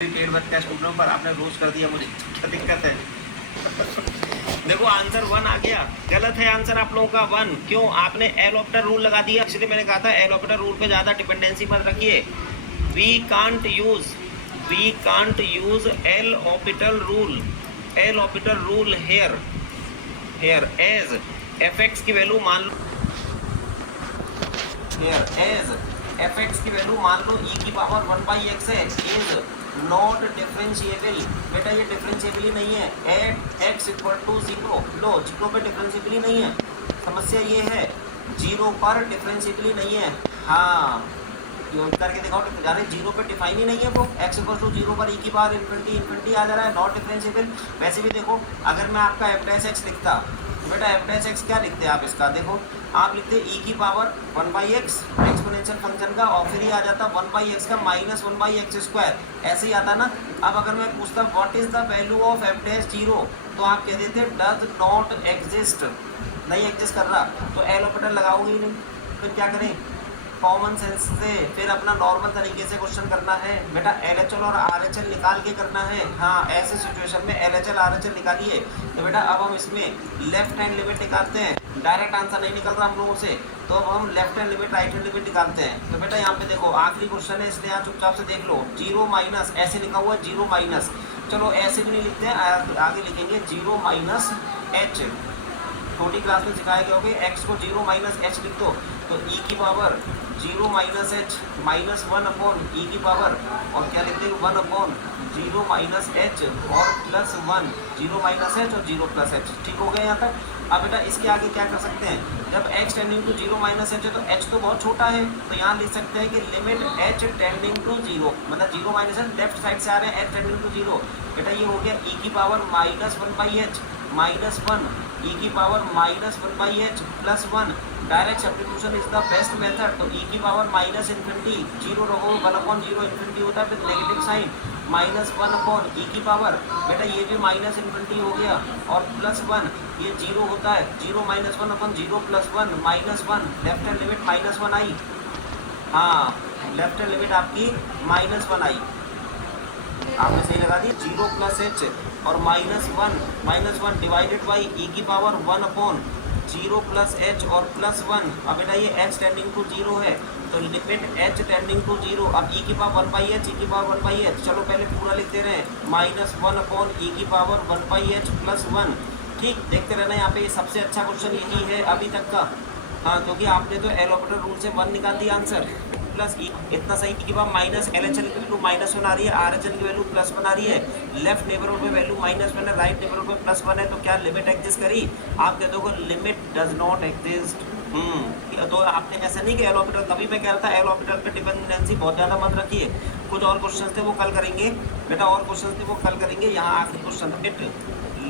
पेड़ बत्ता स्टूडेंट पर आपने रोज कर दिया मुझे, क्या दिक्कत है? देखो आंसर 1 आ गया। गलत है आंसर आप लोगों का 1। क्यों? आपने एल ऑप्टर रूल लगा दिया, इसलिए मैंने कहा था एल ऑप्टर रूल पे ज्यादा डिपेंडेंसी मत रखिए। We can't use L orbital rule, L orbital rule here here as F X की वैल्यू मान लो, हेयर एज एफ एक्स की वैल्यू मान लो ई की पावर 1/x है, इज नॉट डिफरेंशिएबल। बेटा ये डिफरेंशिएबल ही नहीं है, एट एक्स इक्वल टू 0। लो 0 पे डिफरेंशिएबल ही नहीं है, समस्या ये है 0 पर डिफरेंशिएबल ही नहीं है। हाँ यूज करके दिखाओ, जाने 0 पे डिफाइन ही नहीं है वो, एक्स इक्वल टू 0 पर ई की पावर इन्फिनिटी आ जा रहा है, नॉट डिफरेंशिएबल। वैसे भी देखो अगर मैं आपका एफ डैश एक्स लिखता, तो बेटा एफ डैश एक्स क्या लिखते हैं आप इसका, देखो आप लिखते ई की पावर 1/x एक्सपोनेंशियल फंक्शन का, और फिर ही आ जाता 1/x का माइनस 1/x², ऐसे ही आता ना। अब अगर मैं पूछता what is the value of F dash 0, तो आप कह देते डज नॉट एग्जिस्ट, नहीं एग्जिस्ट कर रहा, तो एल ऑर्बिटल लगाओगे ही नहीं, फिर क्या करें? कॉमन सेंस से फिर अपना नॉर्मल तरीके से क्वेश्चन करना है बेटा, एलएचएल और आरएचएल निकाल के करना है। हाँ ऐसे सिचुएशन में एलएचएल आरएचएल निकालिए। तो बेटा अब हम इसमें लेफ्ट हैंड लिमिट निकालते हैं, डायरेक्ट आंसर नहीं निकल रहा हम लोगों से, तो अब हम left hand limit right hand limit निकालते हैं। तो बेटा यहाँ पे देखो आखिरी क्वेश्चन है, इसलिए यहाँ चुपचाप से देख लो, 0 माइनस ऐसे लिखा हुआ है, 0 माइनस, चलो ऐसे भी नहीं लिखते हैं, आगे लिखेंगे 0 माइनस एच। छोटी क्लास में सिखाया गया होगा एक्स को 0 माइनस एच लिख दो, तो ई की power 0 minus h minus 1 upon e की पावर, और क्या लिखते हैं 1 अपॉन 0 माइनस एच और प्लस 1, 0 माइनस एच और 0 प्लस एच। ठीक हो गया यहाँ तक? अब बेटा इसके आगे क्या कर सकते हैं, जब x tending to 0 minus H है तो h तो बहुत छोटा है, तो यहाँ लिख सकते हैं कि लिमिट h टेंडिंग टू 0, मतलब 0 माइनस एच लेफ्ट साइड से आ रहे हैं, h टेंडिंग टू 0। बेटा ये हो गया e की पावर माइनस 1/h माइनस 1, ई की power minus 1/h plus 1, direct substitution is the best method. तो ई की पावर माइनस इन्फिनिटी 0 रहो 1/0 इन्फिनिटी होता है, फिर negative sign minus 1 upon e की पावर, बेटा ये भी माइनस इन्फिनिटी हो गया, और प्लस 1 ये 0 होता है, 0 minus 1 upon 0 plus 1 minus 1, left hand limit minus 1 आई। हाँ लेफ्ट हैंड लिमिट आपकी माइनस 1 आई, आपने सही लगा दी, 0 प्लस एच और minus one divided by E की पावर 1 अपॉन 0 प्लस एच और प्लस 1। अब बेटा ये एच टेंडिंग टू 0 है, तो लिमिट एच टेंडिंग टू 0, अब ई की पावर 1/h, ई की पावर 1/h, चलो पहले पूरा लिखते रहे, माइनस 1 अपॉन ई की पावर 1/h प्लस 1। ठीक देखते रहना, यहाँ पे सबसे अच्छा क्वेश्चन यही है अभी तक का। हाँ क्योंकि आपने तो एल ऑर्बिटल रूल से 1 निकाल दिया आंसर, प्लस ई इतना सही कि बात माइनस एल एच एल की वैल्यू -1 आ रही है, आर एच एल की वैल्यू +1 आ रही है, लेफ्ट नेबरहुड में वैल्यू -1 है, राइट नेबरहुड में +1 है, तो क्या लिमिट एग्जिस्ट करी? आप कह दोगे लिमिट डज नॉट एग्जिस्ट। तो आपने ऐसा नहीं कि एल ऑर्बिटल, तभी मैं कह रहा था एल ऑर्बिटल पे डिपेंडेंसी बहुत ज़्यादा मत रखिए। कुछ और क्वेश्चन थे वो कल करेंगे बेटा, और क्वेश्चन थे वो कल करेंगे। यहाँ आखिरी question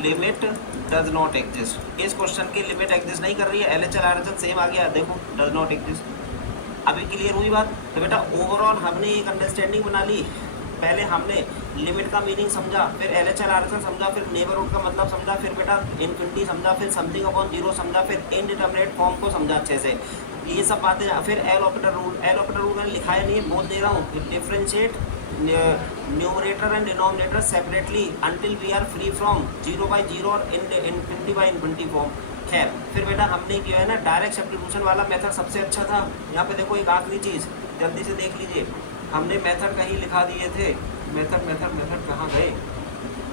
limit does not exist, इस क्वेश्चन की लिमिट एग्जिस्ट नहीं कर रही है, L H L R H L same आ गया, देखो डज नॉट एग्जिस्ट। अभी क्लियर हुई बात? तो बेटा ओवरऑल हमने एक अंडरस्टैंडिंग बना ली, पहले हमने लिमिट का मीनिंग समझा, फिर L H L R H L समझा, फिर नेबरहुड का मतलब समझा, फिर बेटा इन्फिनिटी समझा, फिर समथिंग अपॉन 0 समझा, फिर इनडिटरमिनेट फॉर्म को समझा अच्छे से, ये सब बातें। फिर L orbital rule, L orbital rule मैंने लिखाया नहीं है, बोल दे रहा हूँ, differentiate numerator and denominator separately until we are free from 0/0 और इन्फिनिटी फॉर्म। खैर फिर बेटा हमने किया है ना डायरेक्ट सब्स्टिट्यूशन वाला मेथड सबसे अच्छा था। यहाँ पे देखो एक आखिरी चीज़ जल्दी से देख लीजिए, हमने मेथड कहीं लिखा दिए थे, मेथड कहाँ गए,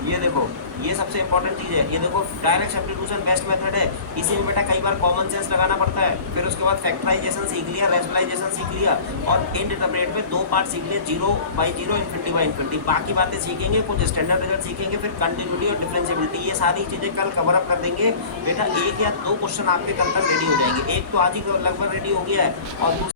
ये देखो ये सबसे इंपॉर्टेंट चीज़ है, ये देखो डायरेक्ट सब्स्टिट्यूशन बेस्ट मेथड है। इसी में बेटा कई बार कॉमन सेंस लगाना पड़ता है, फिर उसके बाद फैक्टराइजेशन सीख लिया, रेशनलाइजेशन सीख लिया, और इनडिटरमिनेट में 2 पार्ट सीख लिए, 0/0 इन्फिनिटी। बाकी बातें सीखेंगे, कुछ स्टैंडर्ड रिजल्ट सीखेंगे, फिर कंटिन्यूटी और डिफरेंशिएबिलिटी, ये सारी चीज़ें कल कवर अप कर देंगे बेटा। 1 या 2 क्वेश्चन आपके कल तक रेडी हो जाएंगे, एक तो आज ही लगभग रेडी हो गया है, और